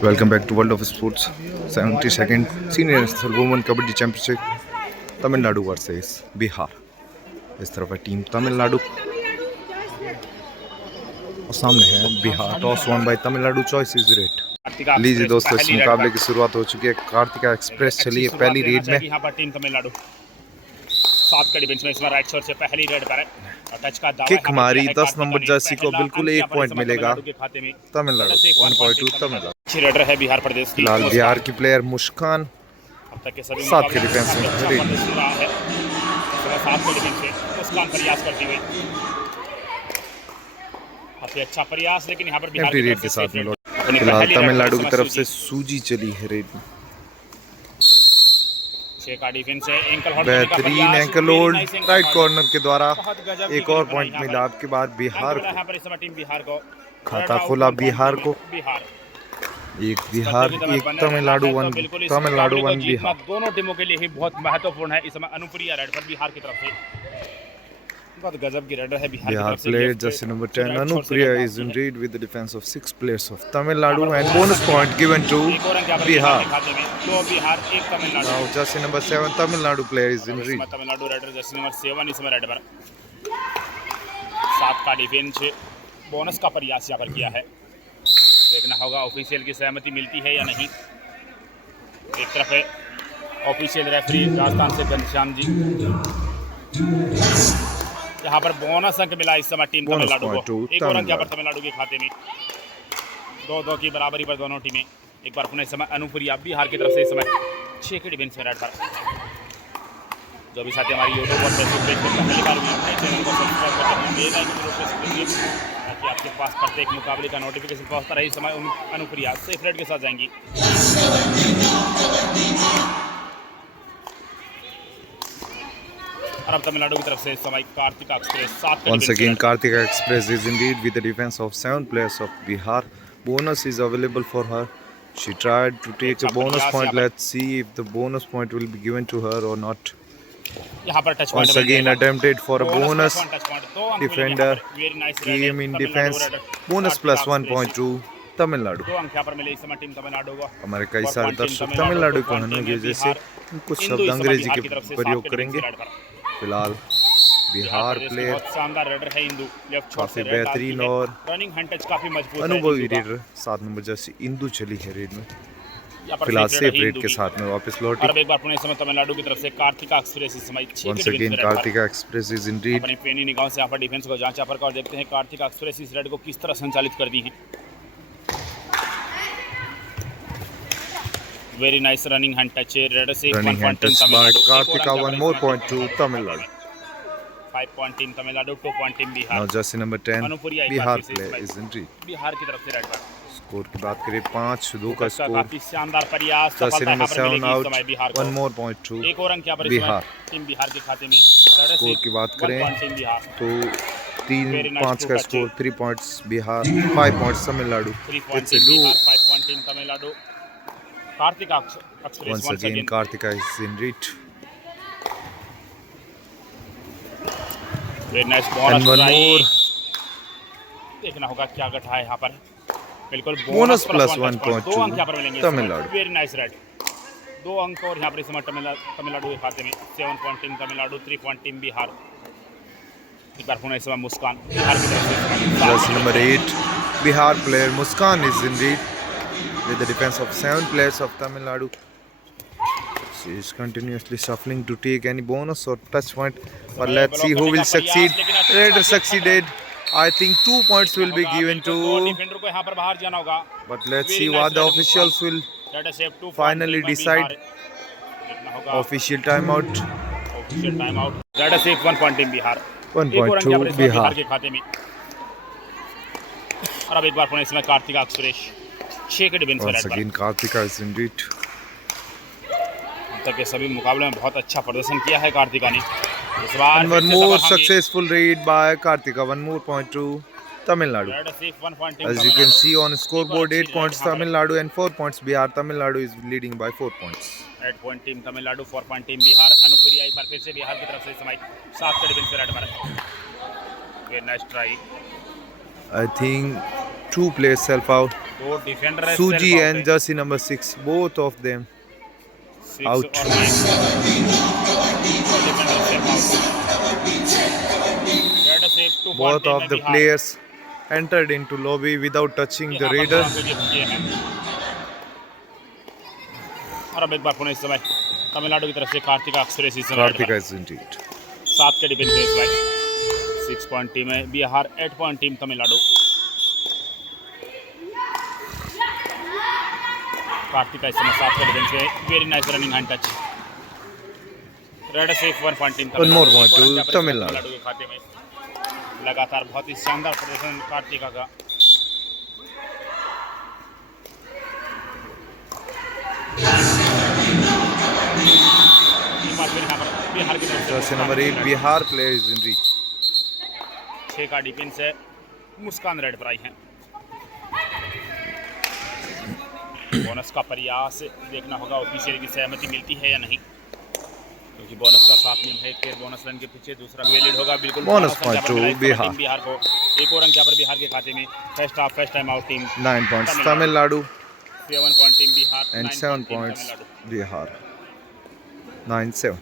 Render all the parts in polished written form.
Welcome back to World of Sports. 72nd Senior National Women Kabaddi Championship. Tamil Nadu versus Bihar. इस तरफ है team Tamil Nadu और सामने है Bihar. Toss one by Tamil Nadu. Choice is red. लीजिए दोस्तों, इस मुकाबले की शुरुआत हो चुकी है. कार्तिका एक्सप्रेस चली है पहली रेड में. यहाँ पर टीम तमिलनाडु 7 का डिफेंस में इस बार राइट शोर से पहली रेड पर है. टच का दावा किक मारी 10 नंबर जर्सी को बिल्कुल 1 पॉइंट मिलेगा. तमिलनाडु 1.2 तमिलनाडु. अच्छी रेडर है बिहार प्रदेश की. फिलहाल बिहार की प्लेयर मुस्कान अब तक के सभी 7 के डिफेंस में. 7 के डिफेंस से मुस्कान प्रयास करती हुई काफी अच्छा प्रयास, लेकिन यहाँ पर बिहार की रेड के साथ में. फिलहाल तमिलनाडु की तरफ से सूजी चली है रेड में. 6 का डिफेंस है. एंकल होल्ड बेहतरीन एंकल होल्ड राइट कॉर्नर के द्वारा. एक और पॉइंट मिला. आपके बाद बिहार को यहाँ पर इस समय टीम बिहार को खाता खोला. बिहार को एक बिहार एक तमिलनाडु 1 तमिलनाडु 1 बिहार. दोनों टीमों के लिए ही बहुत महत्वपूर्ण है. इस समय अनुप्रिया रेड पर बिहार की तरफ से बहुत गजब की रेडर है Bihar player Jersey number 10 Anupriya is in lead with the defense of 6 players of Tamil Nadu and bonus point given to Bihar. Now jersey number 7 Tamil Nadu player is in lead. Tamil Nadu raider Jersey number 7 इसमें red पर 7 का defence. Bonus का प्रयास यहाँ पर किया है. देखना होगा ऑफिशियल की सहमति मिलती है या नहीं. एक तरफ है ऑफिशियल रेफरी राजस्थान से घनश्याम जी. यहाँ पर बोनस अंक मिला इस समय टीम तमिलनाडु को. एक और अंक यहाँ पर तमिलनाडु के खाते में. 2-2 की बराबरी पर दोनों टीमें. एक बार पुनः इस समय अनुप्रिया बिहार की तरफ से इस समय 6 के डिफेंस में रेड पर. जो भी साथी हमारी यूट्यूब और फेसबुक पेज पर पहली बार भी अपने चैनल को सब्सक्राइब करते हैं, बेल आइकन को प्रेस करिए ताकि आपके पास प्रत्येक मुकाबले का नोटिफिकेशन पहुंचता रहे. इस समय अनुप्रिया सेफ रेड के साथ जाएंगी. और अब तमिलनाडु की तरफ से इस समय कार्तिका एक्सप्रेस 7 के Once again Kartika Express is indeed with the defense of 7 players of Bihar. Bonus is available for her. She tried to take a bonus point. Let's see if the bonus point will be given to her or not. यहाँ पर touch Once again attempted for a bonus. Defender came in defense. Bonus plus 1.2 Tamil Nadu. 2 अंक यहाँ पर मिले इस समय team Tamil Nadu को. हमारे कई सारे दर्शक तमिलनाडु को होने की वजह से कुछ शब्द अंग्रेजी के प्रयोग करेंगे. फिलहाल बिहार प्लेयर शानदार रेडर है इंदू. काफी बेहतरीन और रनिंग हैंड टच काफी मजबूत है. अनुभवी रेडर 7 नंबर जर्सी इंदू चली है रेड में. फिलहाल सेफ रेड के साथ में वापस लौटी. और एक बार पुणे समय तमिलनाडु की तरफ से कार्तिका एक्सप्रेस इस समय 6 Once again Kartika Express is in lead. अपनी पेनी निगाहों से यहाँ पर डिफेंस को जांचा पर और देखते हैं कार्तिका एक्सप्रेस इस रेड को किस तरह संचालित कर दी है. Very nice running hand touch. Raider से 1 point team Tamil Nadu. Kartika 1 more point to Tamil Nadu. 5 point team Tamil Nadu, 2 point team Bihar. Now jersey number 10 Bihar player is in lead. Bihar की तरफ से रेड पर स्कोर की बात करें 5-2 का स्कोर. काफी शानदार प्रयास. jersey number 7 out. Bihar 1 more point to एक और अंक यहाँ पर बिहार. टीम बिहार के खाते में. स्कोर की बात करें तो 3-5 का score. 3 points Bihar, 5 points Tamil Nadu. 3 point team Bihar, 5 point team Tamil Nadu. Kartika express Once again Kartika is in lead. Very nice And bonus one more. देखना होगा क्या घटा है यहाँ पर. बिल्कुल Bonus plus 1.2 2 अंक यहाँ पर मिलेंगे तमिलनाडु. Very nice red. 2 अंक और यहाँ पर इस समय तमिलनाडु के खाते में. 7 point team Tamil Nadu, 3 point team Bihar. एक बार पुनः इस समय मुस्कान बिहार की तरफ से. Jersey number 8 Bihar player Muskan is in lead with the defense of 7 players of Tamil Nadu. She is continuously shuffling to take any bonus or touch point. But let's see who will succeed. Raider succeeded. I think 2 points will be given to. Defender को यहाँ पर बाहर जाना होगा. But let's see what the officials will finally decide. Official timeout. Official timeout. Raider safe 1 point team Bihar. 1.2 Bihar के खाते में. और अब एक बार पुनः इसमें कार्तिका एक्सप्रेस 6 के डिफेंस में. Once again Kartika is in lead. तक के सभी मुकाबले में बहुत अच्छा प्रदर्शन किया है कार्तिका ने. इस बार And one more successful raid by Kartika. 1 more point to Tamil Nadu. As you can see on scoreboard, 8 points Tamil Nadu and 4 points Bihar. Tamil Nadu is leading by 4 points. 8 point team Tamil Nadu, 4 point team Bihar. Anupriya एक बार फिर से बिहार की तरफ से इस समय 7 के defence पे रेड पर. Very nice try. I think two players self out. दो डिफेंडर है, Suji सेल्फ आउट and है। jersey number 6, both of them 6 out. और 9 defender self out. Red save 2 point Both team of है the Bihar. players entered into lobby without touching the यहाँ पर raider. थोड़ा कुछ game है। और अब एक बार पुनः इस समय तमिलनाडु की तरफ से कार्तिका एक्सप्रेस इस समय रेड पर। Karthika is indeed. 7 के डिफेंस इस बार 6 पॉइंट टीम है बिहार, 8 पॉइंट टीम तमिलनाडु। कार्तिका इस समय 7 के डिफेंस है। Very nice running hand touch. Red safe 1 point team One more point to Tamil Nadu Tamil Nadu. Tamil Nadu के खाते में। लगातार बहुत ही शानदार प्रदर्शन कार्तिका का। एक बार फिर यहाँ पर बिहार की तरफ Jersey से number 8, Bihar player is in reach. 6 का डिफेंस है। मुस्कान रेड पर आई है। बोनस का प्रयास देखना होगा ऑफिशियल की सहमति मिलती है या नहीं, क्योंकि बोनस का साथ नियम है कि बोनस रन के पीछे दूसरा वैलिड होगा। बिल्कुल Bonus point to Bihar. Bihar को एक और अंक यहाँ पर बिहार के खाते में। First half first time out team 9 points Tamil Nadu 7 point team Bihar and 9 7 team points Tamil Nadu. Bihar. 9-7.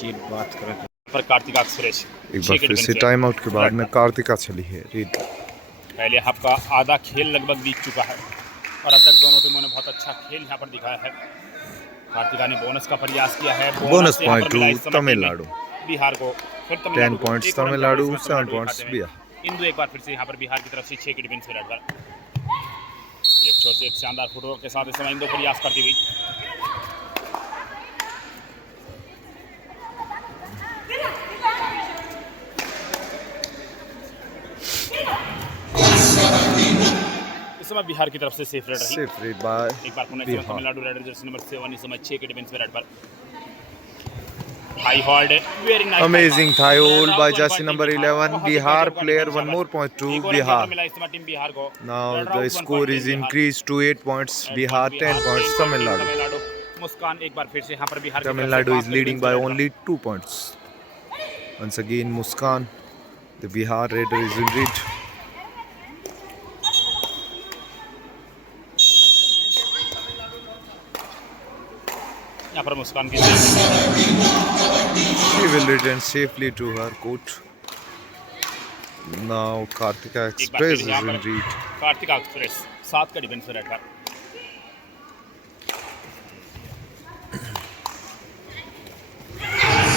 की बात करें पर कार्तिका एक्सप्रेस एक बार फिर से टाइम आउट के बाद में कार्तिका चली है रीड। पहले हाफ का आधा खेल लगभग बीत चुका है और अब तक दोनों टीमों ने बहुत अच्छा खेल यहाँ पर दिखाया है। कार्तिका ने बोनस का प्रयास किया है। बोनस यहाँ पर पॉइंट मिला इस टू समय तमिलनाडु। बिहार को। फिर 10 points तमिलनाडु, 7 points बिहार। इंदु एक बार फिर से यहाँ पर बिहार की तरफ से 6 की डिफेंस में रेड पर एक छोर से एक शानदार फुटवर्क के साथ इस समय इंदु प्रयास करती हुई। इस समय बिहार की तरफ से सेफ रेड रही। Safe read by एक बार पुनः Bihar. Tamil Nadu raider Jersey number 7 इस समय 6 के डिफेंस में रेड पर high hold very nice Amazing thigh hold by jersey number 11 Bihar player. One more point to Bihar. मिला इस समय टीम बिहार को। Now Red the out, 1 score point is team increased to 8 points Bihar, 10 points Tamil Nadu. मुस्कान एक बार फिर से यहाँ पर बिहार की तरफ Tamil से Nadu 5 is के leading डिफेंस by में red पर। only 2 points. Once again Muskan, the Bihar raider is in lead. यहाँ पर मुस्कान की She will return safely to her court. Now Karthika एक बार फिर Express is यहाँ in पर lead. कार्तिका एक्सप्रेस 7 का डिफेंस में रेड पर।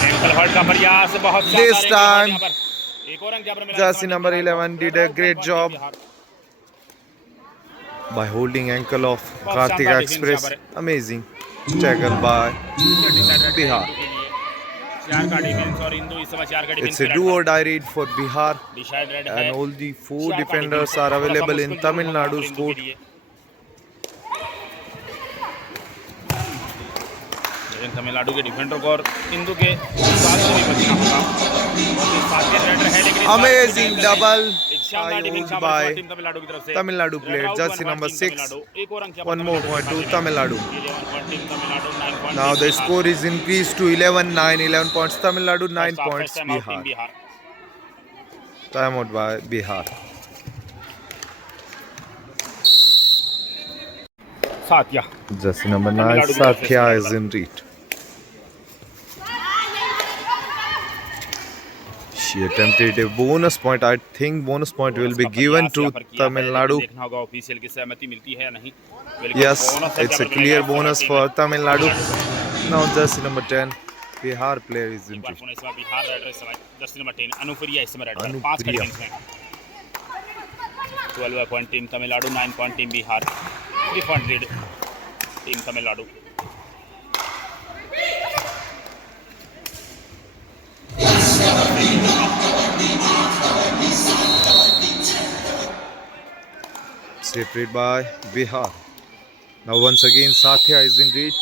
एंकल हॉल्ड का प्रयास बहुत शानदार This एंकल हॉल्ड time, यहाँ पर। एक और अंक यहाँ पर मिला jersey इस number समय 11 did a great Bihar. job by holding ankle of बहुत Karthika शानदार डिफेंस Express. यहाँ पर। Amazing tackle by Bihar. 4 का डिफेंस और इंदु इस समय 4 का defence It's a do or die raid for Bihar, decide red है। and all the 4 4 का defenders डिफेंस are थोड़ा सा available in मुश्किल Tamil जरूर होगा Nadu's इंदु के court. लिए। लेकिन तमिलनाडु के डिफेंडर को और इंदु के साथ से भी बचना होगा। बहुत ही साथी रेडर है लेकिन इस बार Amazing डिफेंस double एक शानदार high डिफेंस hold यहाँ पर by टीम तमिलनाडु की तरफ से। Tamil Nadu player, red out, jersey 1 number team 6. Tamil Nadu. एक और अंक यहाँ पर One more तमिलनाडु point के to खाते में। Tamil Nadu. 11 point team Tamil Nadu, 9 point Now team the Bihar. score is increased to 11-9, 11 points Tamil Nadu, 9 first half, points first time out team Bihar. Bihar. Time out by Bihar. Saathiya Jersey number 9, Tamil Nadu की तरफ से Sathya इस is समय in lead. She attempted a bonus point. I think bonus point will be given to Tamil Nadu. देखना होगा official की सहमति मिलती है या नहीं। Yes, it's a clear bonus for Tamil Nadu. Now jersey number 10, Bihar player is in lead. Bihar raider इस समय जर्सी नंबर 10 अनुप्रिया इस समय रेडर 5 का अनुप्रिया। डिफेंस में। 12 point team Tamil Nadu, 9 point team Bihar. 3 point lead team Tamil Nadu. Separated by Bihar. Now once again Sathya is in lead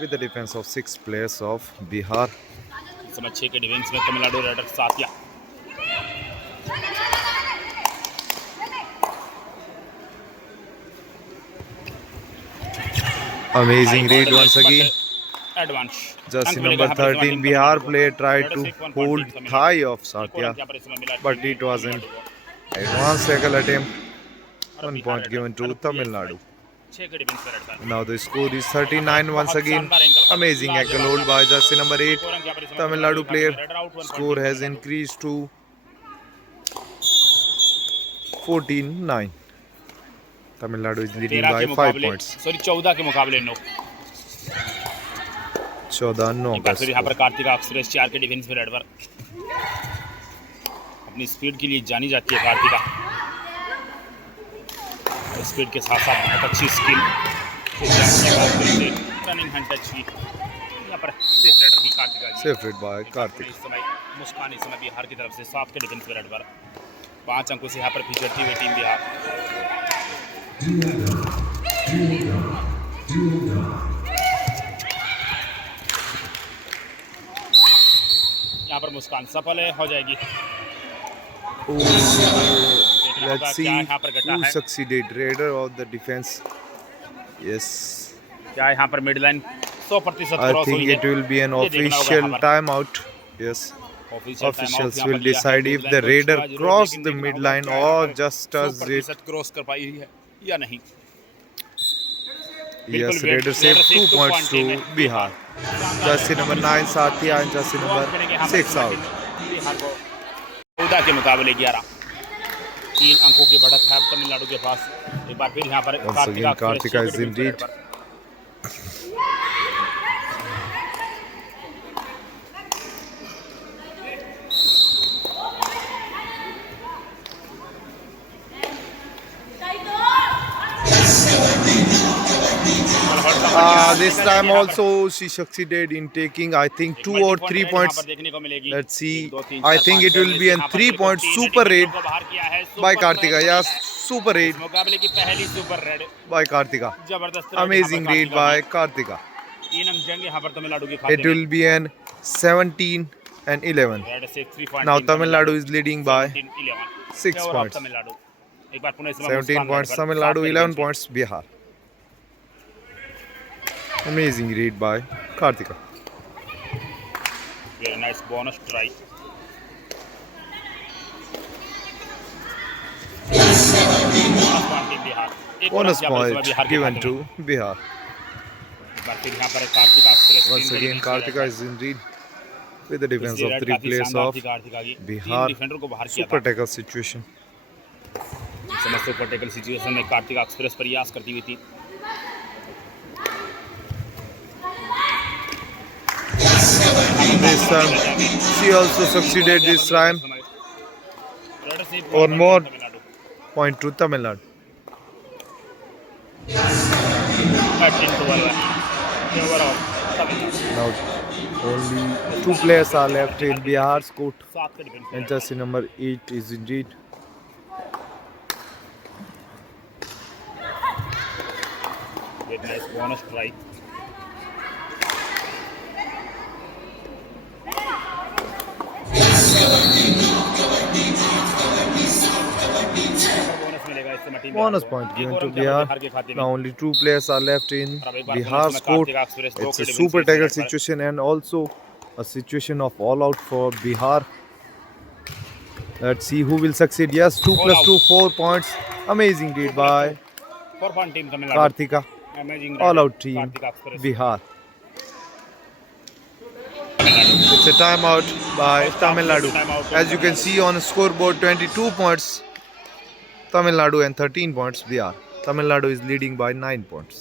with the defense of 6 players of Bihar. इस समय 6 के defence में Tamil Nadu raider Saathiya. Amazing read once again. Advance Jersey number 13 Bihar player tried to hold thigh of Satya, but it was an advanced tackle attempt. 1 point given to Tamil Nadu. 6 के defence पे red card. Now the score is 39 once again. Amazing ankle hold by jersey number 8. Tamil Nadu player. Score has increased to 14-9. Tamil Nadu is leading 13 by के 5 मुकाबले points. Sorry 14 के मुकाबले 9। 14-9 का फिर यहाँ पर score. कार्तिका एक्सप्रेस 4 के डिफेंस पे रेड पर अपनी स्पीड के लिए जानी जाती है कार्तिका। स्पीड के साथ साथ बहुत अच्छी स्किल रनिंग हैंड टच की यहाँ पर सेफ रेडर भी कार्तिका जी। Safe hit by Karthik. इस समय मुस्कान इस समय बिहार की तरफ से 7 के डिफेंस पे रेड पर 5 अंकों से यहाँ पर पिछड़ती हुई टीम बिहार। यहाँ पर मुस्कान सफल है हो जाएगी। Let's see यहाँ पर घटा who है succeeded. Raider or the defense? Yes. क्या यहाँ पर mid line 100% I cross think हुई it will be an ये देखना होगा official यहाँ पर। timeout. Yes. Official Officials timeout will यहाँ पर लिया है। decide if Midline the को Raider छुआ जरूर, crossed लेकिन the देखना midline होगा or क्या just touched it. 100% क्रॉस कर पाई है या नहीं। Yes, बिल्कुल Raider saved 2 points to Bihar. Jersey number 9 Satya and jersey number 6 out. Bihar को 14 के मुकाबले 11 3 अंकों की बढ़त है तमिलनाडु के पास। एक बार फिर यहाँ पर Once again, Karthika is in lead. This time also she succeeded in taking I think 2 or 3 points. Let's see. I think it will be a 3-point super raid by Karthika. Yes, super raid मुकाबले की पहली super red by Karthika. जबरदस्त Amazing raid by Karthika. 3 अंक जाएंगे यहाँ पर तमिलनाडु के खाते It will be an 17 and 11. Red से 3 point Now Tamil Nadu is leading by 6 points. Tamil Nadu एक बार पुनः 17 points Tamil Nadu, 11 points Bihar. Amazing read by Karthika. Very nice bonus try Bonus point given to Bihar. Once again Karthika is in lead with the defense of 3 players of Bihar. Super tackle situation. समय super tackle situation में Kartika express प्रयास करती हुई थी। This time she also succeeded this time. One more point to Tamil Nadu. Now only 2 players are left in Bihar's court and jersey number 8 is indeed. Nice bonus try Bonus point given to Bihar. Now only 2 players are left in Bihar's court. It's a super tackle situation and also a situation of all out for Bihar. Let's see who will succeed. Yes, 2 plus 2, 4 points. Amazing lead by 4 point team Tamil Nadu Karthika. Amazing All out team Bihar. It's a timeout by Tamil Nadu. As you can see on the scoreboard, 22 points Tamil Nadu and 13 points Bihar. Tamil Nadu is leading by 9 points.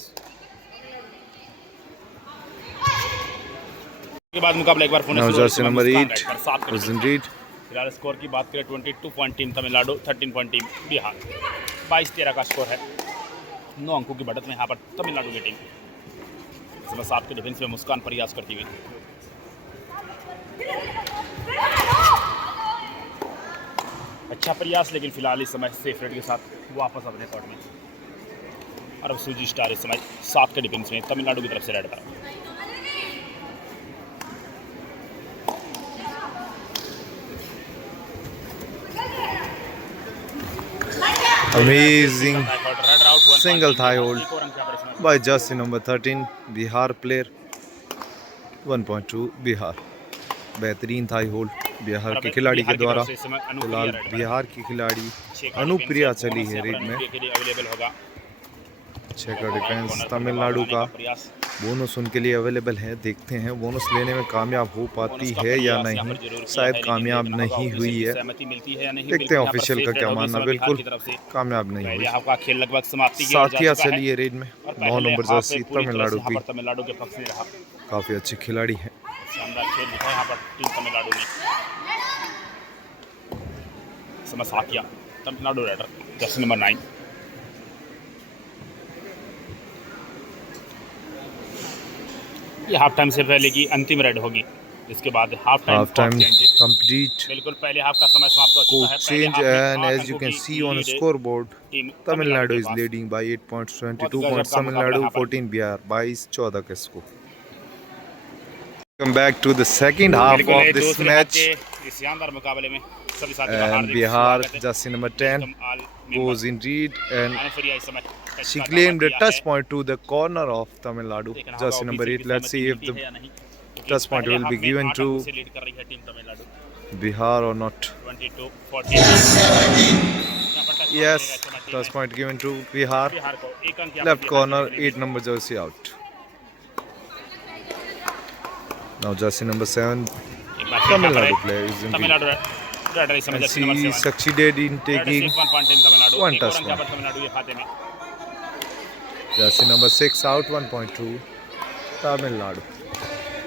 के बाद मुकाबला एक बार Pune Now शुरू jersey number 8 7 is indeed. फिलहाल score की बात करें 22 point team Tamil Nadu 13 point team Bihar 22-13 का स्कोर है। 9 अंकों की बढ़त में यहाँ पर तमिलनाडु की टीम इस समय 7 के डिफेंस में मुस्कान प्रयास करती हुई अच्छा प्रयास लेकिन फिलहाल इस समय सेफ रेड के साथ वापस अपने कोर्ट में और अब सूजी स्टार इस समय 7 के डिफेंस में तमिलनाडु की तरफ से रेड पर Amazing single thigh hold by jersey number 13 Bihar player. 1.2 Bihar. बेहतरीन थाई होल्ड बिहार और के अब खिलाड़ी बिहार के की द्वारा। तरफ से इस समय अनुप्रिया फिलहाल रेड पर बिहार की खिलाड़ी 6 का अनुप्रिया डिफेंस है, चली बोनस है यहाँ पर रेड में। अनुप्रिया के लिए अवेलेबल होगा। 6 का राइट डिफेंस कॉर्नर पर दबाव तमिलनाडु बनाने का। प्रयास, बोनस उनके लिए अवेलेबल है, देखते हैं बोनस लेने में कामयाब हो पाती बोनस का है या प्रयास यहाँ नहीं। पर जरूर किया शायद है, लेकिन कामयाब देखना होगा नहीं ऑफिशियल हुई की है। सहमति मिलती है या नहीं देखते मिलती। हैं यहाँ पर ऑफिशियल सेफ का रेड क्या होगी इस मानना। समय बिहार बिल्कुल की तरफ से। कामयाब नहीं पहले हुई। हाफ का खेल लगभग समाप्ति की ओर जा साथिया चुका है चली है रेड में। और 9 पहले नंबर हाफ जर्सी पूरी तरह से तमिलनाडु यहाँ की। पर तमिलनाडु के पक्ष में रहा। काफ़ी अच्छी खिलाड़ी है। शानदार खेल दिखाया यहाँ पर टीम तमिलनाडु ने। इस समय साथिया तमिलनाडु रेडर जर्सी नंबर 9। ये हाफ टाइम से पहले की अंतिम रेड होगी, इसके बाद हाफ टाइम चेंज। कंप्लीट। बिल्कुल पहले हाफ का समय समाप्त हो चुका है। Coach पहले change हाफ में and 8 as you अंकों can की see on lead scoreboard, team Tamil Tamil Nadu Nadu के is pass. leading by 8 points, 22 गजब points का Tamil मुकाबला Nadu, यहाँ पर। 14 बिहार, 22-14 का score. Come back to the second half बिल्कुल of this दूसरे हाफ match के इस शानदार मुकाबले में सभी साथियों का and हार्दिक Bihar, स्वागत है। jersey number 10, welcome all goes members. in lead and Anupriya इस समय टच she का दावा claimed a किया touch है। point to the corner of Tamil Nadu, देखना होगा jersey number ऑफिशियल की 8. Let's सहमति see if मिलती the है या नहीं, क्योंकि touch point पहले will be हाफ में given 8 to अंकों से लीड कर रही है team Tamil Nadu Bihar or not. 22-14। यहाँ पर टच Yes, मिलेगा इस समय टीम touch में। point given to Bihar. Bihar को 1 अंक यहाँ पर Left बिहार corner, की team 8 number jersey out. Now jersey number 7, एक बार फिर यहाँ Tamil पर Nadu player is in lead. Tamil Nadu raider इस समय And Jersey number she 7 succeeded in raider taking सिर्फ 1 पॉइंट टीम तमिलनाडु। one एक और touch अंक यहाँ point. पर तमिलनाडु के खाते में। Jersey number 6 out, 1.2 Tamil Nadu.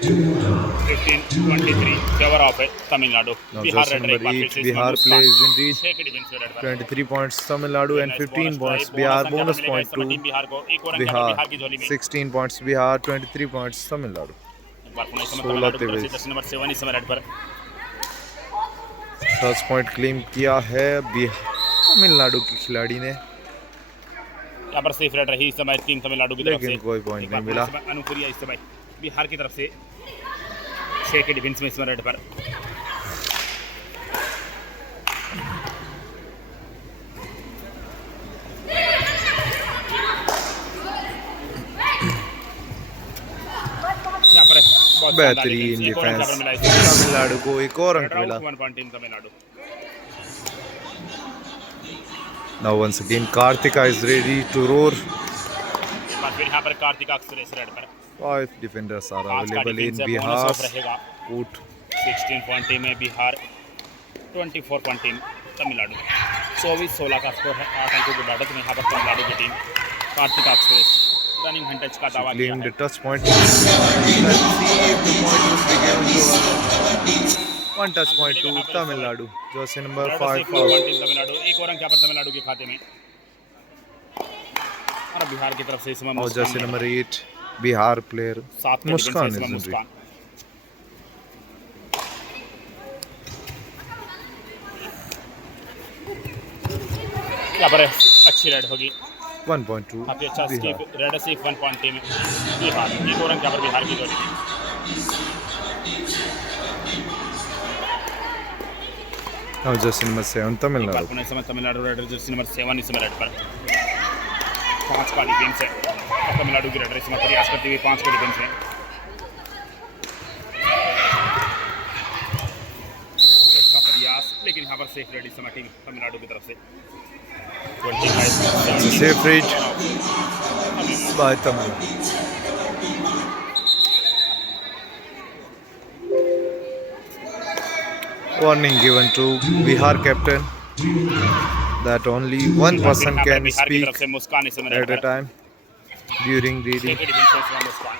15-23 favour of है Tamil Nadu. Now Bihar jersey raider एक number बार फिर 8 से इसमें Bihar Muskan plays in lead. 6 के डिफेंस रेड पर। 23 points Tamil Nadu and 15 points Bihar. Bonus point to team Bihar को एक और अंक यहाँ पर Bihar. बिहार की झोली में। 16 points Bihar, 23 points Tamil Nadu. एक बार पुनः इस समय 16 तमिलनाडु की तरफ से तेईस। जर्सी नंबर 7 इस समय रेड पर। फर्स्ट पॉइंट क्लेम किया है तमिलनाडु की खिलाड़ी ने, यहाँ पर सेफ रेड रही इस समय टीम तमिलनाडु की तरफ से। लेकिन कोई पॉइंट एक बार नहीं पुनः मिला। इस समय अनुप्रिया इस समय बिहार की तरफ से 6 के डिफेंस में इस समय रेड पर। यहाँ पर बहुत शानदार बेहतरीन डिफेंस। एक और अंक यहाँ डिफेंस पर मिला इस समय। तमिलनाडु को, एक और अंक मिला। 1 point team Tamil Nadu. Now once again Karthika is ready to roar. एक बार फिर यहाँ पर कार्तिका एक्सप्रेस रेड पर। 5 defenders are 5 का available डिफेंस in है, बोनस ऑफ Bihar रहेगा। court. 16 पॉइंट टीम है बिहार, 24 पॉइंट टीम तमिलनाडु। 24-16 का स्कोर है। 8 अंकों की बढ़त में यहाँ पर तमिलनाडु की टीम। कार्तिका एक्सप्रेस रनिंग हंटच का दावा किया Claimed है। a touch point. Let's see if the point will be given to her. One touch point to Tamil Nadu. Jersey number 5 point out. Team Tamil Nadu. एक और अंक यहाँ पर तमिलनाडु के खाते में। और बिहार की तरफ से इस समय Now मुस्कान jersey है। number 8 Bihar player 7 के Muskan डिफेंस is में in मुस्कान। यहाँ पर अच्छी रेड होगी, 1.2 काफी अच्छा Bihar. स्कीप। रेड सिर्फ 1 पॉइंट टीम है बिहार। एक और अंक यहाँ पर बिहार की जोड़ी। Now jersey number 7 Tamil एक बार Nadu. पुनः इस समय तमिलनाडु रेडर जर्सी नंबर 7 इस समय रेड पर। 5 का डिफेंस है और तमिलनाडु की रेडर इस समय प्रयास करती हुई 5 के डिफेंस में। का प्रयास, लेकिन यहाँ पर सेफ रेड इस समय टीम तमिलनाडु की तरफ से। 25 It's a safe read by Tamil Nadu. Warning given to Bihar captain that only one person यहाँ पर can बिहार की speak तरफ से मुस्कान इस समय रेड at a पर। time during 6 reading. के डिफेंस में इस समय मुस्कान।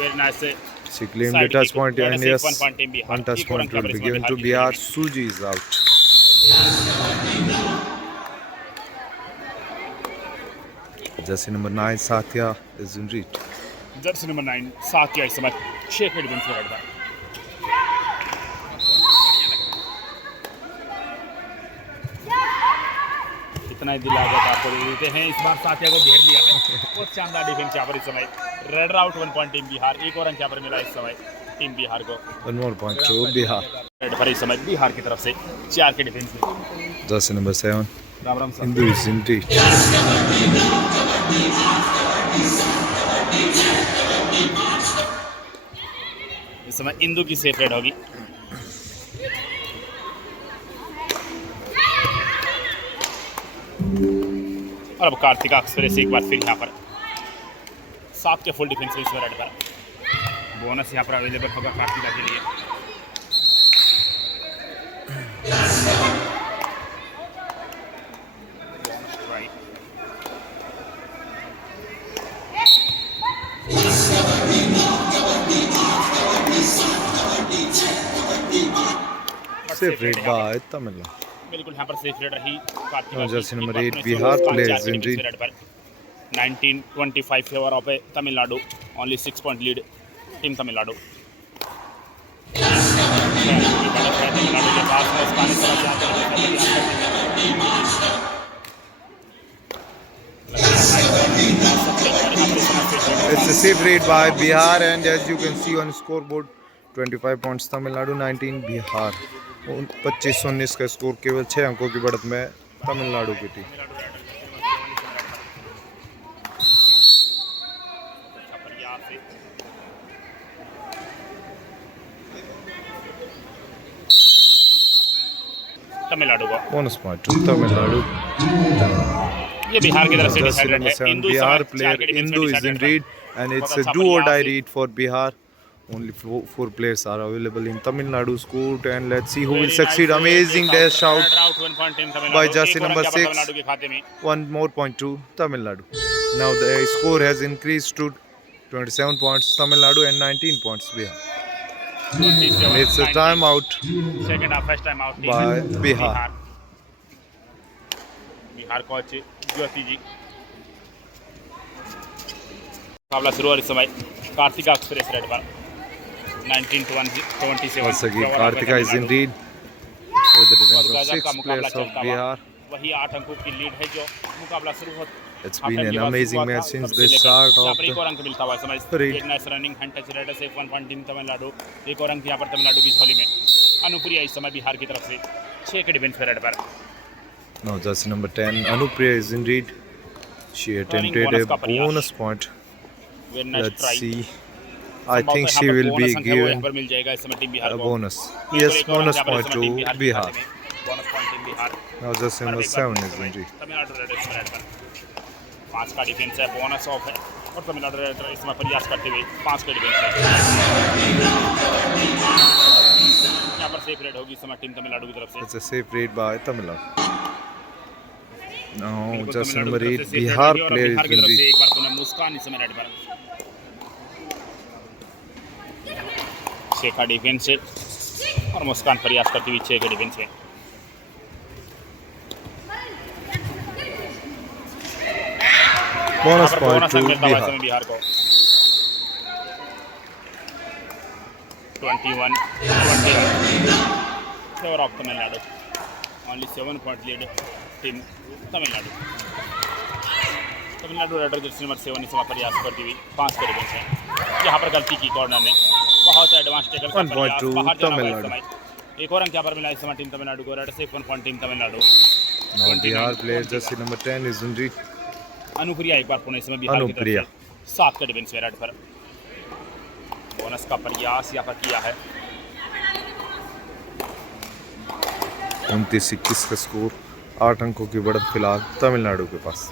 Very nice. She claimed a Side touch kick. point Red and safe, yes, 1 point team Bihar. one touch एक और point अंक will be यहाँ पर given इस to समय Bihar. बिहार की Suji is out. Jersey number 9 Satya is in read. Jersey number 9 साथिया इस समय 6 के डिफेंस में रेड पर। इतना ही दिल आ जाता आपको दे देते हैं। इस बार साथिया को घेर लिया है। बहुत शानदार डिफेंस यहाँ पर इस समय। Raider out 1 point team Bihar. एक और अंक यहाँ पर मिला इस समय टीम बिहार को। One more point to Bihar. Red पर इस समय बिहार की तरफ से 4 के डिफेंस में। Jersey number 7 Ram Ram sir. Hindu is in read. समय इंदू की सेफ रेड होगी। और अब कार्तिका एक्सप्रेस एक बार फिर यहाँ पर 7 के फुल डिफेंस इस रेड पर। बोनस यहाँ पर अवेलेबल होगा कार्तिका के लिए। Safe read by Tamil Nadu. बिल्कुल यहाँ पर सेफ रेड रही कार्तिका जर्सी की। नंबर एक 8 बार बिहार मुस्कान plays 4 के in डिफेंस रेड पर 19-25 favour of Tamil Nadu. Only 6 point lead team Tamil Nadu. Tamil Nadu के पास मुस्कान इस तरह It's a safe read by Bihar, and as you can see on scoreboard, 25 points Tamil Nadu, 19 Bihar. 25-19 का score, केवल 6 अंकों की बढ़त में तमिलनाडु की टीम। तमिलनाडु को बोनस पॉइंट टू तमिलनाडु। ये बिहार की तरफ से Jersey डिसाइडेड number है। 7 इंदू Bihar समझ player 4 के डिफेंस Indu में is in डिसाइडेड है। lead, and it's a do or die read for Bihar. Only four players are available in Tamil Nadu's court, and let's see who will succeed. Amazing dash out by Jersey number 6. Tamil Nadu के खाते में 1 more point to Tamil Nadu. Now the score has increased to 27 points Tamil Nadu and 19 points Bihar. And it's a timeout second half first time out by Bihar. Bihar coach Jyoti ji. मुकाबला शुरू हो इस समय Kartika express red पर 19-27 Once again, Kartika is in lead with the defense of गजब 6 का मुकाबला players of चलता हुआ Bihar. वही 8 अंकों की लीड है जो मुकाबला शुरू हो। It's been an amazing match since the start of एक और अंक मिलता हुआ समय raid. Nice running hand touch red से 1 पॉइंट टीम तमिलनाडु। एक और अंक यहाँ पर तमिलनाडु की झोली में। अनुप्रिया इस समय बिहार की तरफ से 6 के डिफेंस रेड पर। Now jersey number 10 Anupriya is in lead. She attempted a bonus point. Let's see. I think she will be given मिल जाएगा इस समय टीम बिहार a को bonus. Yes, bonus point to Bihar. Bonus point team Bihar. Now jersey number 7 is in lead. Tamil Nadu red इस red पर 5 का defence है। Bonus of है और तमिलनाडु रेड इस समय प्रयास करते हुए 5 के डिफेंस है। यहाँ पर सेफ रेड होगी इस समय टीम तमिलनाडु की तरफ से। It's a safe read by Tamil Nadu. Now jersey number 8 Bihar player is in lead. एक बार पुनः मुस्कान इस समय रेड पर 6 का डिफेंस है और मुस्कान प्रयास करती हुई 6 के डिफेंस है। Bonus point बोनस to मिलता हुआ इस Bihar. समय बिहार को 21 favour of Tamil Nadu. Only 7 point lead team Tamil Nadu. Tamil Nadu raider Jersey number 7 इस समय प्रयास करती हुई 5 के डिफेंस है। यहाँ पर गलती की कॉर्नर ने बहुत एडवांस टेकल का 1 point प्रयास to बाहर जाना हुआ इस तमिलनाडु. समय। एक और अंक यहाँ पर मिला इस समय टीम तमिलनाडु को। रेड से 1 point team Tamil Nadu. Now Bihar player jersey number 10 is in lead. Anupriya एक बार पुणे इस समय बिहार की अनुप्रिया. तरफ से 7 के डिफेंस में रेड पर। बोनस का प्रयास यहाँ पर किया है। 29-21 का स्कोर, 8 अंकों की बढ़त फिलहाल तमिलनाडु के पास।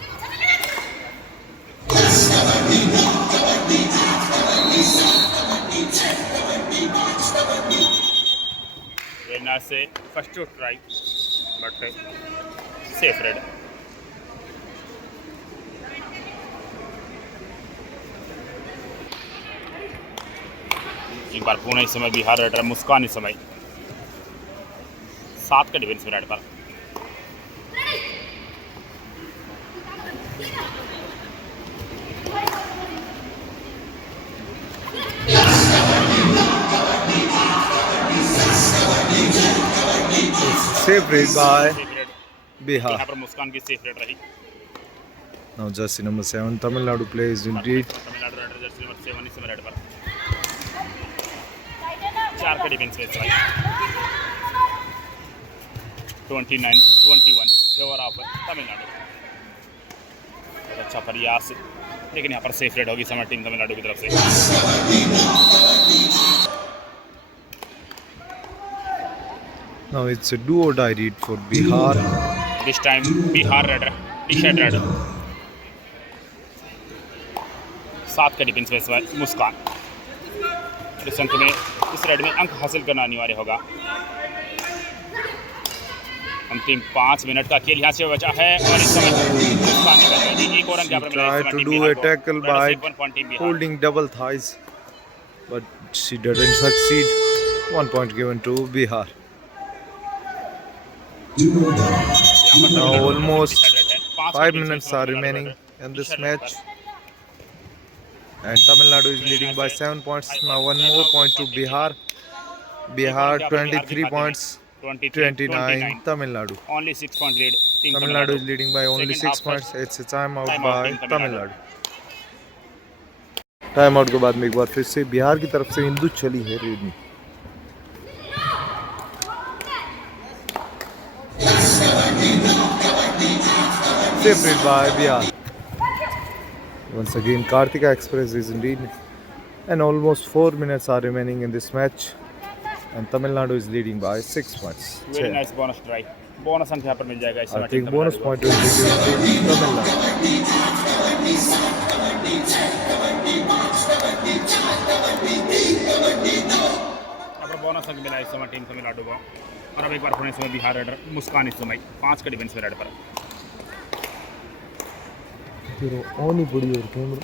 वेना से first try but safe red. एक बार पुणे इस समय बिहार रेडर मुस्कान इस समय 7 के डिफेंस में रेड पर। Safe read by safe red Bihar. यहाँ पर मुस्कान की सेफ रेड रही। Now jersey number 7 Tamil Nadu plays in lead. Tamil Nadu raider Jersey number 7 इस समय रेड पर 4 के डिफेंस में इस समय 29-21 फेवर ऑफ तमिलनाडु। बहुत अच्छा प्रयास लेकिन यहाँ पर सेफ रेड होगी समय टीम तमिलनाडु की तरफ से। Now it's a do or die read for Bihar. This time Bihar Red T-shirt Red 7 का डिफेंस में इस बार मुस्कान। इस अंक में इस रेड में अंक हासिल करना अनिवार्य होगा। अंतिम 5 मिनट का खेल यहाँ से बचा है और इस समय मुस्कान निकल गई। एक और अंक यहाँ पर मिला Tried to do a tackle by holding double thighs, but she didn't succeed. 1 point given to Bihar. Now almost 5 minutes are remaining in this match, and Tamil Nadu is leading by 7 points. Now one more point to Bihar. Bihar 23 points, 29 Tamil Nadu. Only 6 point lead. Tamil Nadu is leading by only 6 points. It's a timeout by Tamil Nadu. Time out के बाद में एक बार फिर से बिहार की तरफ से हिंदू चली है रेड में। Saved by Bihar. Once again, Kartika Express is in lead, and almost 4 minutes are remaining in this match, and Tamil Nadu is leading by 6 points. Very nice bonus try. Bonus अंक यहाँ पर मिल जाएगा। I think bonus point will be given to Tamil Nadu. यहाँ पर bonus अंक मिला इस समय टीम तमिलनाडु को। और अब एक बार पुणे समय बिहार रेड मुस्कान इस समय 5 का डिफेंस में रेड पर। ऑन ही पड़ी और camera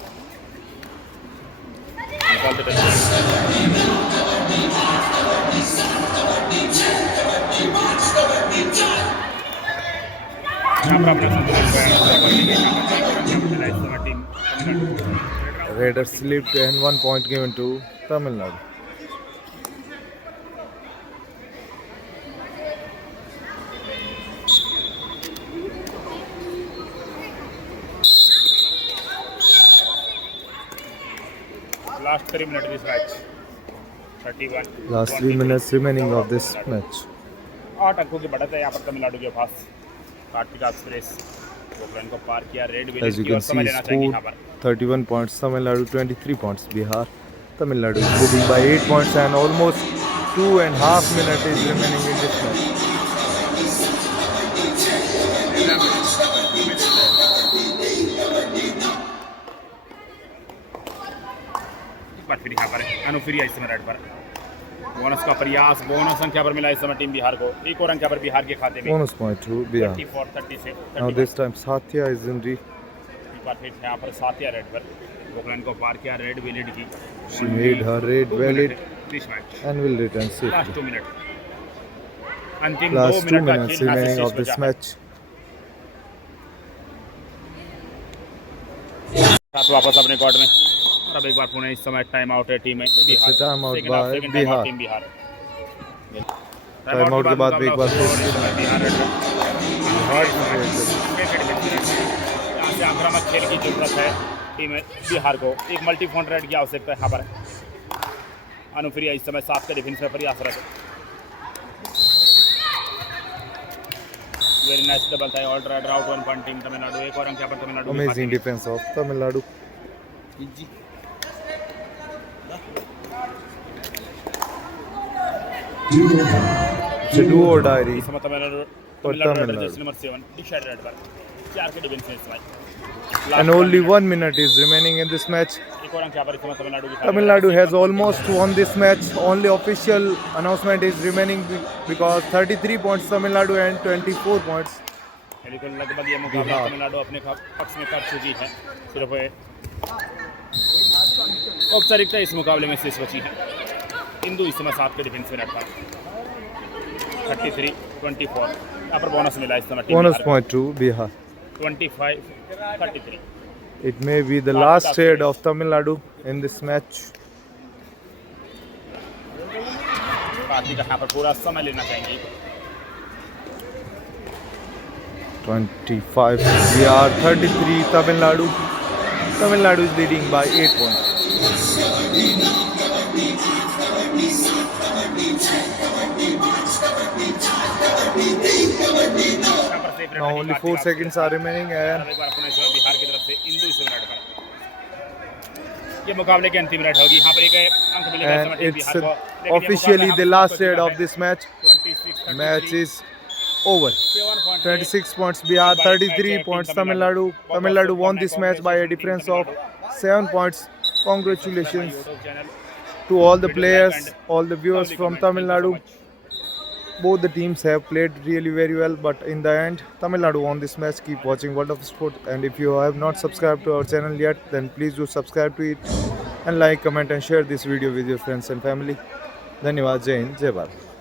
Raiders slipped and 1 point given to Tamil Nadu. Last 3 minutes of this match. 31. Last 3 minutes remaining of this match. 8 अंकों की बढ़त है यहाँ पर तमिलनाडु के पास। कार्तिका एक्सप्रेस गोकलन को पार किया रेड As you विलेज की और can समय see, लेना चाहिए यहाँ scored पर। 31 points. Tamil Nadu 23 points. Bihar. Tamil Nadu is leading by 8 points, and almost 2.5 minutes is remaining in this match. एक बार फिर यहाँ पर अनुप्रिया इस समय रेड पर। बोनस का प्रयास, बोनस अंक यहाँ पर मिला इस समय टीम बिहार को। एक और अंक यहाँ पर बिहार के खाते में। Bonus point to Bihar. 24-30 से Now this time Satya is in the. एक बार फिर यहाँ पर साथिया रेड पर गोकलन को पार किया रेड विलेज की। She made her raid valid This match. and will return Last safely. 2 minutes. अंतिम 2 Last 2 मिनट का minutes खेल यहाँ से remaining शेष of this बचा है। match. साथ वापस अपने कोर्ट में। और अब एक बार पुणे इस समय टाइम आउट है टीम में Bihar. It's a time out Second by half, second time out Bihar. Team Bihar. Time out के बाद भी एक बार फिर से बिहार यहाँ से आक्रामक खेल की जरूरत है टीम बिहार को। एक मल्टी फ्रंट रेड की आवश्यकता है यहाँ पर। अनुप्रिया इस समय 7 के डिफेंस में प्रयासरत। वेरी नाइस डबल था all right out 1 point team Tamil Nadu. एक और अंक यहाँ पर तमिलनाडु के amazing खाते defense of Tamil Nadu. में। It's a do or die इस race समय Tamil Nadu for Tamil Nadu Tamil red Jersey Nadu. Number 7 decide red पर 4 के डिफेंस में इस समय। And only 1 minute is remaining in this match. एक और अंक यहाँ पर इस समय तमिलनाडु की Tamil Nadu has almost won this match. Only official announcement is remaining because 33 points Tamil Nadu and 24 points. बिल्कुल लगभग ये मुकाबला बिहार। तमिलनाडु अपने पक्ष में कर चुकी है। सिर्फ औपचारिकता इस मुकाबले में शेष बची है। हिंदू इस समय 7 के डिफेंस में रेड पर 33-24। यहाँ पर बोनस मिला इस समय team Bonus Bihar point to Bihar. को। 25-33। It may be the last trade of Tamil Nadu in this match. Kartik यहाँ पर पूरा समय लेना चाहिए। 25 Bihar, 33 Tamil Nadu. Tamil Nadu is leading by 8 points. यहाँ पर safe Now only 4 seconds are remaining and एक बार अपने इस समय बिहार की तरफ से हिंदू इस समय रेड पर। ये मुकाबले की अंतिम रेड होगी। यहाँ पर एक अंक मिलेगा इस समय and टीम it's बिहार को। लेकिन ये officially मुकाबला the हम last सबको trade जीतना of है। this match. 36, Match 33, is over. 7 points. 26 points Bihar, 33 points Tamil Nadu. Tamil Nadu won this match by a difference of 7 points. Congratulations to all the players, all the viewers from Tamil Nadu. Both the teams have played really very well, but in the end, Tamil Nadu won this match. Keep watching World of Sport, and if you have not subscribed to our channel yet, then please do subscribe to it and like, comment, and share this video with your friends and family. धन्यवाद. जय हिंद, जय भारत.